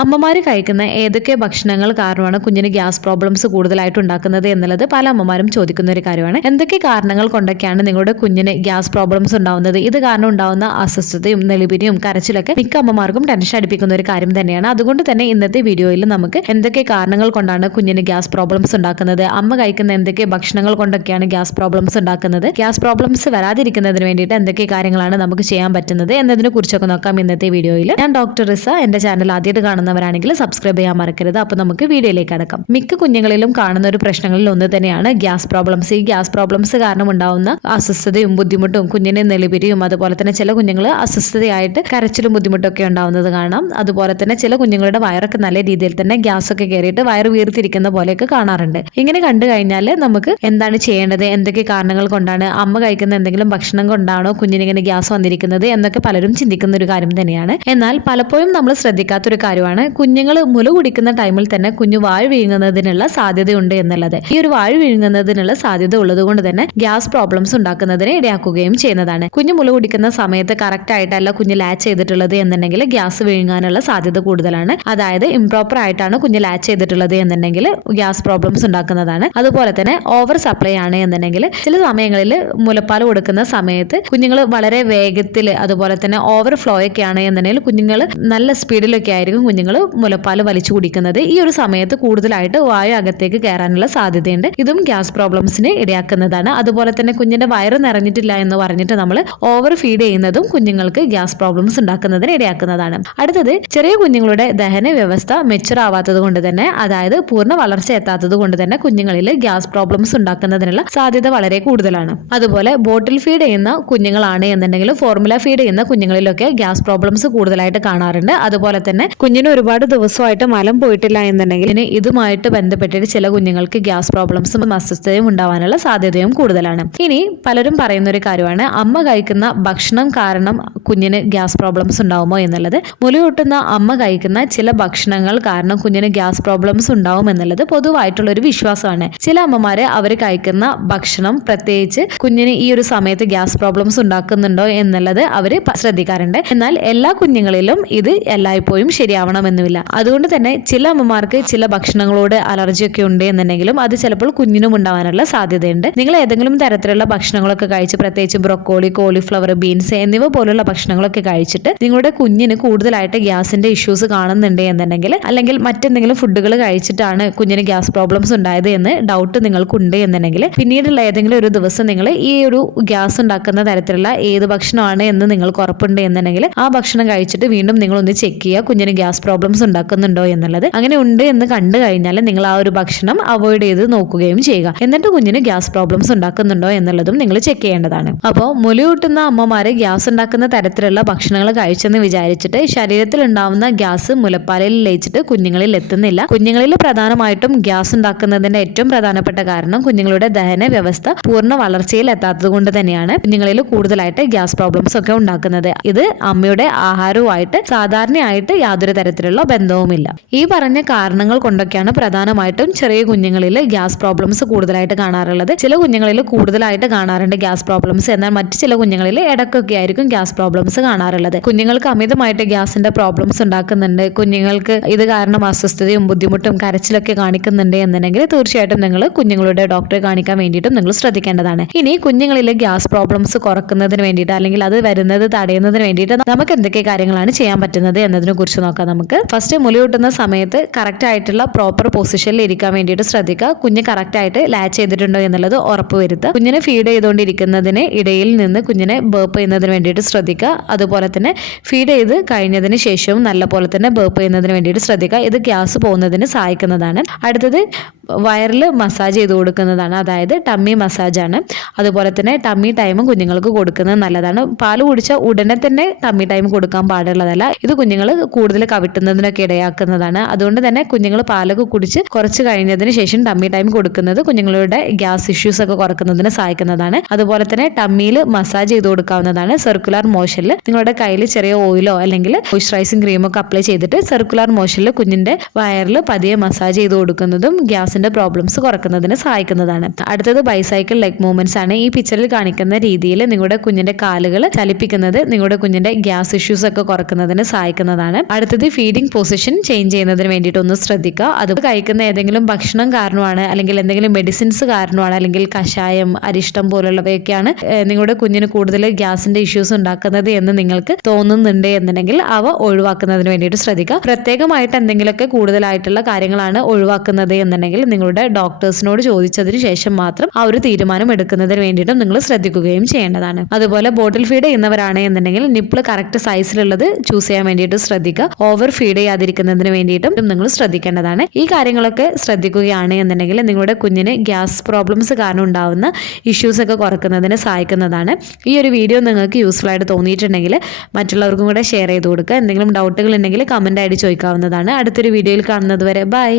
അമ്മമാർ കഴിക്കുന്ന ഏതൊക്കെ ഭക്ഷണങ്ങൾ കാരണമാണ് കുഞ്ഞിന് ഗ്യാസ് പ്രോബ്ലംസ് കൂടുതലായിട്ട് ഉണ്ടാക്കുന്നത് എന്നുള്ളത് പല അമ്മമാരും ചോദിക്കുന്ന ഒരു കാര്യമാണ്. എന്തൊക്കെ കാരണങ്ങൾ കൊണ്ടൊക്കെയാണ് നിങ്ങളുടെ കുഞ്ഞിന് ഗ്യാസ് പ്രോബ്ലംസ് ഉണ്ടാവുന്നത്? ഇത് കാരണം ഉണ്ടാവുന്ന അസ്വസ്ഥതയും നെലിപിരിയും കരച്ചിലൊക്കെ മിക്ക അമ്മമാർക്കും ടെൻഷൻ അടിപ്പിക്കുന്ന ഒരു കാര്യം തന്നെയാണ്. അതുകൊണ്ട് തന്നെ ഇന്നത്തെ വീഡിയോയിൽ നമുക്ക് എന്തൊക്കെ കാരണങ്ങൾ കൊണ്ടാണ് കുഞ്ഞിന് ഗ്യാസ് പ്രോബ്ലംസ് ഉണ്ടാക്കുന്നത്? അമ്മ കഴിക്കുന്ന എന്തൊക്കെ ഭക്ഷണങ്ങൾ കൊണ്ടൊക്കെയാണ് ഗ്യാസ് പ്രോബ്ലംസ് ഉണ്ടാക്കുന്നത്? ഗ്യാസ് പ്രോബ്ലംസ് വരാതിരിക്കുന്നതിന് വേണ്ടിയിട്ട് എന്തൊക്കെ കാര്യങ്ങളാണ് നമുക്ക് ചെയ്യാൻ പറ്റുന്നത് എന്നതിനെ കുറിച്ചൊക്കെ നോക്കാം ഇന്നത്തെ വീഡിയോയിൽ. ഞാൻ ഡോക്ടർ റിസ. എന്റെ ചാനൽ ആദ്യമായിട്ട് കാണുന്നവരാണെങ്കിൽ സബ്സ്ക്രൈബ് ചെയ്യാൻ മറക്കരുത്. അപ്പോൾ നമുക്ക് വീഡിയോയിലേക്ക് അടക്കാം. മിക്ക കുഞ്ഞുങ്ങളിലും കാണുന്ന ഒരു പ്രശ്നങ്ങളിൽ ഒന്ന് തന്നെയാണ് ഗ്യാസ് പ്രോബ്ലംസ് ഈ ഗ്യാസ് പ്രോബ്ലംസ് കാരണം ഉണ്ടാവുന്ന അസ്വസ്ഥതയും ബുദ്ധിമുട്ടും കുഞ്ഞിനെ നെളിപിരിയും അതുപോലെ തന്നെ ചില കുഞ്ഞുങ്ങൾ അസ്വസ്ഥതയായിട്ട് കരച്ചിലും ബുദ്ധിമുട്ടൊക്കെ ഉണ്ടാവുന്നത് കാണാം. അതുപോലെ തന്നെ ചില കുഞ്ഞുങ്ങളുടെ വയറൊക്കെ നല്ല രീതിയിൽ തന്നെ ഗ്യാസ് ഒക്കെ കയറിയിട്ട് വയറ് വീർത്തിരിക്കുന്ന പോലെയൊക്കെ കാണാറുണ്ട്. ഇങ്ങനെ കണ്ടു കഴിഞ്ഞാൽ നമുക്ക് എന്താണ് ചെയ്യേണ്ടത്? എന്തൊക്കെ കാരണങ്ങൾ കൊണ്ടാണ്? അമ്മ കഴിക്കുന്ന എന്തെങ്കിലും ഭക്ഷണം കൊണ്ടാണോ കുഞ്ഞിനിങ്ങനെ ഗ്യാസ് വന്നിരിക്കുന്നത്? എന്നൊക്കെ പലരും ചിന്തിക്കുന്ന ഒരു കാര്യം തന്നെയാണ്. എന്നാൽ പലപ്പോഴും നമ്മൾ ശ്രദ്ധിക്കാത്തൊരു കാര്യമാണ് കുഞ്ഞുങ്ങൾ മുല കുടിക്കുന്ന ടൈമിൽ തന്നെ കുഞ്ഞു വാഴ വീഴുന്നതിനുള്ള സാധ്യതയുണ്ട് എന്നുള്ളത്. ഈ ഒരു വാഴ വീഴുന്നതിനുള്ള സാധ്യത ഉള്ളത് കൊണ്ട് തന്നെ ഗ്യാസ് പ്രോബ്ലംസ് ഉണ്ടാക്കുന്നതിന് ഇടയാക്കുകയും ചെയ്യുന്നതാണ്. കുഞ്ഞു മുല കുടിക്കുന്ന സമയത്ത് കറക്റ്റ് ആയിട്ടല്ല കുഞ്ഞ് ലാച്ച് ചെയ്തിട്ടുള്ളത് എന്നുണ്ടെങ്കിൽ ഗ്യാസ് വീഴാനുള്ള സാധ്യത കൂടുതലാണ്. അതായത് ഇംപ്രോപ്പർ ആയിട്ടാണ് കുഞ്ഞ് ലാച്ച് ചെയ്തിട്ടുള്ളത് എന്നുണ്ടെങ്കിൽ ഗ്യാസ് പ്രോബ്ലംസ് ഉണ്ടാക്കുന്നതാണ്. അതുപോലെ തന്നെ ഓവർ സപ്ലൈ ആണ് എന്നുണ്ടെങ്കിൽ ചില സമയങ്ങളിൽ മുലപ്പാൽ കൊടുക്കുന്ന സമയത്ത് കുഞ്ഞുങ്ങൾ വളരെ വേഗത്തിൽ അതുപോലെ തന്നെ ഓവർ ഫ്ലോ ആണ് എന്നുണ്ടെങ്കിൽ കുഞ്ഞുങ്ങൾ നല്ല സ്പീഡിലൊക്കെ ആയിരിക്കും കുഞ്ഞുങ്ങൾ മുലപ്പാൽ വലിച്ചു കുടിക്കുന്നത് ഈ ഒരു സമയത്ത് കൂടുതലായിട്ട് വായു അകത്തേക്ക് കയറാനുള്ള സാധ്യതയുണ്ട്. ഇതും ഗ്യാസ് പ്രോബ്ലംസിന് ഇടയാക്കുന്നതാണ്. അതുപോലെ തന്നെ കുഞ്ഞിന്റെ വയറ് നിറഞ്ഞിട്ടില്ല എന്ന് പറഞ്ഞിട്ട് നമ്മൾ ഓവർ ഫീഡ് ചെയ്യുന്നതും കുഞ്ഞുങ്ങൾക്ക് ഗ്യാസ് പ്രോബ്ലംസ് ഉണ്ടാക്കുന്നതിന് ഇടയാക്കുന്നതാണ്. അടുത്തത് ചെറിയ കുഞ്ഞുങ്ങളുടെ ദഹന വ്യവസ്ഥ മെച്ചുർ ആവാത്തത് കൊണ്ട് തന്നെ അതായത് പൂർണ വളർച്ച എത്താത്തത് കൊണ്ട് തന്നെ കുഞ്ഞുങ്ങളിൽ ഗ്യാസ് പ്രോബ്ലംസ് ഉണ്ടാക്കുന്നതിനുള്ള സാധ്യത വളരെ കൂടുതലാണ്. അതുപോലെ ബോട്ടിൽ ഫീഡ് ചെയ്യുന്ന കുഞ്ഞുങ്ങളാണ് എന്നുണ്ടെങ്കിൽ ഫോർമുല ഫീഡ് ചെയ്യുന്ന കുഞ്ഞുങ്ങളിലൊക്കെ ഗ്യാസ് പ്രോബ്ലംസ് കൂടുതലായിട്ട് കാണാറുണ്ട്. അതുപോലെ തന്നെ കുഞ്ഞിന് ഒരുപാട് ദിവസമായിട്ട് മലം പോയിട്ടില്ല എന്നുണ്ടെങ്കിൽ ഇനി ഇതുമായിട്ട് ബന്ധപ്പെട്ടിട്ട് ചില കുഞ്ഞുങ്ങൾക്ക് ഗ്യാസ് പ്രോബ്ലംസും അസ്വസ്ഥതയും ഉണ്ടാവാനുള്ള സാധ്യതയും കൂടുതലാണ്. ഇനി പലരും പറയുന്ന ഒരു കാര്യമാണ് അമ്മ കഴിക്കുന്ന ഭക്ഷണം കാരണം കുഞ്ഞിന് ഗ്യാസ് പ്രോബ്ലംസ് ഉണ്ടാവുമോ എന്നുള്ളത്. മുലയൂട്ടുന്ന അമ്മ കഴിക്കുന്ന ചില ഭക്ഷണങ്ങൾ കാരണം കുഞ്ഞിന് ഗ്യാസ് പ്രോബ്ലംസ് ഉണ്ടാവും എന്നുള്ളത് പൊതുവായിട്ടുള്ള ഒരു വിശ്വാസമാണ്. ചില അമ്മമാര് അവർ കഴിക്കുന്ന ഭക്ഷണം പ്രത്യേകിച്ച് കുഞ്ഞിന് ഈ ഒരു സമയത്ത് ഗ്യാസ് പ്രോബ്ലംസ് ഉണ്ടാക്കുന്നുണ്ടോ എന്നുള്ളത് അവർ ശ്രദ്ധിക്കാറുണ്ട്. എന്നാൽ എല്ലാ കുഞ്ഞുങ്ങളിലും ഇത് എല്ലായ്പ്പോഴും ശരിയാവണമെന്നുമില്ല അതുകൊണ്ട് തന്നെ ചില അമ്മമാർക്ക് ചില ഭക്ഷണങ്ങളോട് അലർജി ഒക്കെ ഉണ്ട് എന്നുണ്ടെങ്കിലും അത് ചിലപ്പോൾ കുഞ്ഞിനും ഉണ്ടാവാനുള്ള സാധ്യതയുണ്ട്. നിങ്ങൾ ഏതെങ്കിലും തരത്തിലുള്ള ഭക്ഷണങ്ങളൊക്കെ കഴിച്ച് പ്രത്യേകിച്ച് ബ്രൊക്കോളി കോളിഫ്ലവർ ബീൻസ് എന്നിവ പോലുള്ള ഭക്ഷണങ്ങളൊക്കെ കഴിച്ചിട്ട് നിങ്ങളുടെ കുഞ്ഞിന് കൂടുതലായിട്ട് ഗ്യാസിന്റെ ഇഷ്യൂസ് കാണുന്നുണ്ട് എന്നുണ്ടെങ്കിൽ അല്ലെങ്കിൽ മറ്റെന്തെങ്കിലും ഫുഡുകൾ കഴിച്ചിട്ടാണ് കുഞ്ഞിന് ഗ്യാസ് പ്രോബ്ലംസ് ഉണ്ടായത് എന്ന് ഡൗട്ട് നിങ്ങൾക്കുണ്ട് എന്നുണ്ടെങ്കിൽ പിന്നീടുള്ള ഏതെങ്കിലും ഒരു ദിവസം നിങ്ങൾ ഈ ഒരു ഗ്യാസ് ഉണ്ടാക്കുന്ന തരത്തിലുള്ള ഏത് ഭക്ഷണമാണ് എന്ന് നിങ്ങൾക്ക് ഉറപ്പുണ്ട് എന്നുണ്ടെങ്കിൽ ആ ഭക്ഷണം കഴിച്ചിട്ട് വീണ്ടും നിങ്ങൾ ഒന്ന് ചെക്ക് ചെയ്യുക കുഞ്ഞിന് ഗ്യാസ് പ്രോബ്ലംസ് ഉണ്ടാക്കുന്നുണ്ടോ എന്നുള്ളത് അങ്ങനെ ഉണ്ട് എന്ന് കണ്ടു കഴിഞ്ഞാൽ നിങ്ങൾ ആ ഒരു ഭക്ഷണം അവോയ്ഡ് ചെയ്ത് നോക്കുകയും ചെയ്യുക. എന്നിട്ട് കുഞ്ഞിന് ഗ്യാസ് പ്രോബ്ലംസ് ഉണ്ടാക്കുന്നുണ്ടോ എന്നുള്ളതും നിങ്ങൾ ചെക്ക് ചെയ്യേണ്ടതാണ്. അപ്പോൾ മുലയൂട്ടുന്ന അമ്മമാര് ഗ്യാസ് ഉണ്ടാക്കുന്ന തരത്തിലുള്ള ഭക്ഷണങ്ങൾ കഴിച്ചെന്ന് വിചാരിച്ചിട്ട് ശരീരത്തിൽ ഉണ്ടാവുന്ന ഗ്യാസ് മുലപ്പാലയിൽ ലയിച്ചിട്ട് കുഞ്ഞുങ്ങളിൽ എത്തുന്നില്ല. കുഞ്ഞുങ്ങളിൽ പ്രധാനമായിട്ടും ഗ്യാസ് ഉണ്ടാക്കുന്നതിന്റെ ഏറ്റവും പ്രധാനപ്പെട്ട കാരണം കുഞ്ഞുങ്ങളുടെ ദഹന വ്യവസ്ഥ പൂർണ വളർച്ചയിൽ എത്താത്തത് കൊണ്ട് തന്നെയാണ് കുഞ്ഞുങ്ങളിൽ കൂടുതലായിട്ട് ഗ്യാസ് പ്രോബ്ലംസ് ഒക്കെ ഉണ്ടാക്കുന്നത്. ഇത് അമ്മയുടെ ആഹാരവുമായിട്ട് സാധാരണയായിട്ട് യാതൊരു തരത്തിലുള്ള ബന്ധവുമില്ല. ഈ പറഞ്ഞ കാരണങ്ങൾ കൊണ്ടൊക്കെയാണ് പ്രധാനമായിട്ടും ചെറിയ കുഞ്ഞുങ്ങളിൽ ഗ്യാസ് പ്രോബ്ലംസ് കൂടുതലായിട്ട് കാണാറുള്ളത്. ചില കുഞ്ഞുങ്ങളിൽ കൂടുതലായിട്ട് കാണാറുണ്ട് ഗ്യാസ് പ്രോബ്ലംസ്. എന്നാൽ മറ്റു ചില കുഞ്ഞുങ്ങളിൽ ഇടക്കൊക്കെ ആയിരിക്കും ഗ്യാസ് പ്രോബ്ലംസ് കാണാറുള്ളത്. കുഞ്ഞുങ്ങൾക്ക് അമിതമായിട്ട് ഗ്യാസിന്റെ പ്രോബ്ലംസ് ഉണ്ടാക്കുന്നുണ്ട്. കുഞ്ഞുങ്ങൾക്ക് ഇത് കാരണം അസ്വസ്ഥതയും ബുദ്ധിമുട്ടും കരച്ചിലൊക്കെ കാണിക്കുന്നുണ്ട് എന്നുണ്ടെങ്കിൽ തീർച്ചയായിട്ടും നിങ്ങൾ കുഞ്ഞുങ്ങളുടെ ഡോക്ടറെ കാണിക്കാൻ വേണ്ടിയിട്ടും നിങ്ങൾ ശ്രദ്ധിക്കേണ്ടതാണ്. ഇനി കുഞ്ഞുങ്ങളിൽ ഗ്യാസ് പ്രോബ്ലംസ് കുറക്കുന്നതിന് വേണ്ടിയിട്ട് അല്ലെങ്കിൽ അത് വരുന്നത് തടയുന്നതിന് വേണ്ടിയിട്ട് നമുക്ക് എന്തൊക്കെ കാര്യങ്ങളാണ് ചെയ്യാൻ പറ്റുന്നത് എന്നതിനെ കുറിച്ച് നോക്കാം നമുക്ക്. ഫസ്റ്റ് മുലയൂട്ടുന്ന സമയത്ത് കറക്റ്റ് ആയിട്ടുള്ള പ്രോപ്പർ പൊസിഷനിൽ ഇരിക്കാൻ വേണ്ടിയിട്ട് ശ്രദ്ധിക്കുക. കുഞ്ഞ് കറക്റ്റ് ആയിട്ട് ലാച്ച് ചെയ്തിട്ടുണ്ടോ എന്നുള്ളത് ഉറപ്പ് വരുത്തുക. കുഞ്ഞിനെ ഫീഡ് ചെയ്തുകൊണ്ടിരിക്കുന്നതിന് ഇടയിൽ നിന്ന് കുഞ്ഞിനെ ബേപ്പ് ചെയ്യുന്നതിന് വേണ്ടിയിട്ട് ശ്രദ്ധിക്കുക. അതുപോലെ തന്നെ ഫീഡ് ചെയ്ത് കഴിഞ്ഞതിന് ശേഷവും നല്ല പോലെ തന്നെ ബേപ്പ് ചെയ്യുന്നതിന് വേണ്ടിയിട്ട് ശ്രദ്ധിക്കുക. ഇത് ഗ്യാസ് പോകുന്നതിന് സഹായിക്കുന്നതാണ്. അടുത്തത് വയറിൽ മസാജ് ചെയ്ത് കൊടുക്കുന്നതാണ്. അതായത് ടമ്മി മസാജാണ് അതുപോലെ തന്നെ ടമ്മി ടൈമും കുഞ്ഞുങ്ങൾക്ക് കൊടുക്കുന്നത് നല്ലതാണ്. പാൽ കുടിച്ച ഉടനെ തന്നെ ടമ്മി ടൈം കൊടുക്കാൻ പാടുള്ളതല്ല. ഇത് കുഞ്ഞുങ്ങൾ കൂടുതൽ കവിട്ടുന്നതിനൊക്കെ ഇടയാക്കുന്നതാണ്. അതുകൊണ്ട് തന്നെ കുഞ്ഞുങ്ങൾ പാലൊക്കെ കുടിച്ച് കുറച്ച് കഴിഞ്ഞതിന് ശേഷം ടമ്മി ടൈം കൊടുക്കുന്നത് കുഞ്ഞുങ്ങളുടെ ഗ്യാസ് ഇഷ്യൂസ് ഒക്കെ കുറക്കുന്നതിന് സഹായിക്കുന്നതാണ്. അതുപോലെ തന്നെ ടമ്മിയിൽ മസാജ് ചെയ്ത് കൊടുക്കാവുന്നതാണ്. സർക്കുലർ മോഷനിൽ നിങ്ങളുടെ കയ്യിൽ ചെറിയ ഓയിലോ അല്ലെങ്കിൽ മോയ്സ്ചറൈസിങ് ക്രീമോ ഒക്കെ അപ്ലൈ ചെയ്തിട്ട് സർക്കുലർ മോഷനിൽ കുഞ്ഞിന്റെ വയറിൽ പതിയെ മസാജ് ചെയ്ത് കൊടുക്കുന്നതും ഗ്യാസിന്റെ പ്രോബ്ലംസ് കുറക്കുന്നതിന് സഹായിക്കുന്നതാണ്. അടുത്തത് ബൈസൈക്കിൾ ലെഗ് മൂവ്മെന്റ്സ് ആണ്. ഈ പിക്ചറിൽ കാണിക്കുന്ന രീതിയിൽ നിങ്ങളുടെ കുഞ്ഞിന്റെ കാലുകൾ ചലിപ്പിക്കുന്നത് നിങ്ങളുടെ കുഞ്ഞിന്റെ ഗ്യാസ് ഇഷ്യൂസ് ഒക്കെ കുറക്കുന്നതിന് സഹായിക്കുന്നതാണ്. അടുത്തത് ഫീഡ് ഫീഡിംഗ് പൊസിഷൻ ചേഞ്ച് ചെയ്യുന്നതിന് വേണ്ടിയിട്ട് ഒന്ന് ശ്രദ്ധിക്കുക. അത് കഴിക്കുന്ന ഏതെങ്കിലും ഭക്ഷണം കാരണമാണ് അല്ലെങ്കിൽ എന്തെങ്കിലും മെഡിസിൻസ് കാരണമാണ് അല്ലെങ്കിൽ കഷായം അരിഷ്ടം പോലുള്ളവയൊക്കെയാണ് നിങ്ങളുടെ കുഞ്ഞിന് കൂടുതൽ ഗ്യാസിന്റെ ഇഷ്യൂസ് ഉണ്ടാക്കുന്നത് എന്ന് നിങ്ങൾക്ക് തോന്നുന്നുണ്ട് എന്നുണ്ടെങ്കിൽ അവ ഒഴിവാക്കുന്നതിന് വേണ്ടിയിട്ട് ശ്രദ്ധിക്കുക. പ്രത്യേകമായിട്ട് എന്തെങ്കിലുമൊക്കെ കൂടുതലായിട്ടുള്ള കാര്യങ്ങളാണ് ഒഴിവാക്കുന്നത് എന്നുണ്ടെങ്കിൽ നിങ്ങളുടെ ഡോക്ടേഴ്സിനോട് ചോദിച്ചതിന് ശേഷം മാത്രം ആ ഒരു തീരുമാനം എടുക്കുന്നതിന് വേണ്ടിയിട്ടും നിങ്ങൾ ശ്രദ്ധിക്കുകയും ചെയ്യേണ്ടതാണ്. അതുപോലെ ബോട്ടിൽ ഫീഡ് ചെയ്യുന്നവരാണ് എന്നുണ്ടെങ്കിൽ നിപ്പിൾ കറക്റ്റ് സൈസിലുള്ളത് ചൂസ് ചെയ്യാൻ വേണ്ടിയിട്ട് ശ്രദ്ധിക്കുക. ഓവർ ഫീഡ് ചെയ്യാതിരിക്കുന്നതിന് വേണ്ടിയിട്ടും നിങ്ങൾ ശ്രദ്ധിക്കേണ്ടതാണ്. ഈ കാര്യങ്ങളൊക്കെ ശ്രദ്ധിക്കുകയാണ് എന്നുണ്ടെങ്കിൽ നിങ്ങളുടെ കുഞ്ഞിന് ഗ്യാസ് പ്രോബ്ലംസ് കാരണം ഉണ്ടാവുന്ന ഇഷ്യൂസ് ഒക്കെ കുറക്കുന്നതിന് സഹായിക്കുന്നതാണ്. ഈ ഒരു വീഡിയോ നിങ്ങൾക്ക് യൂസ്ഫുൾ ആയിട്ട് തോന്നിയിട്ടുണ്ടെങ്കിൽ മറ്റുള്ളവർക്കും കൂടെ ഷെയർ ചെയ്ത് കൊടുക്കുക. എന്തെങ്കിലും ഡൗട്ടുകൾ ഉണ്ടെങ്കിൽ കമന്റ് ആയിട്ട് ചോദിക്കാവുന്നതാണ്. അടുത്തൊരു വീഡിയോയിൽ കാണുന്നത് വരെ ബൈ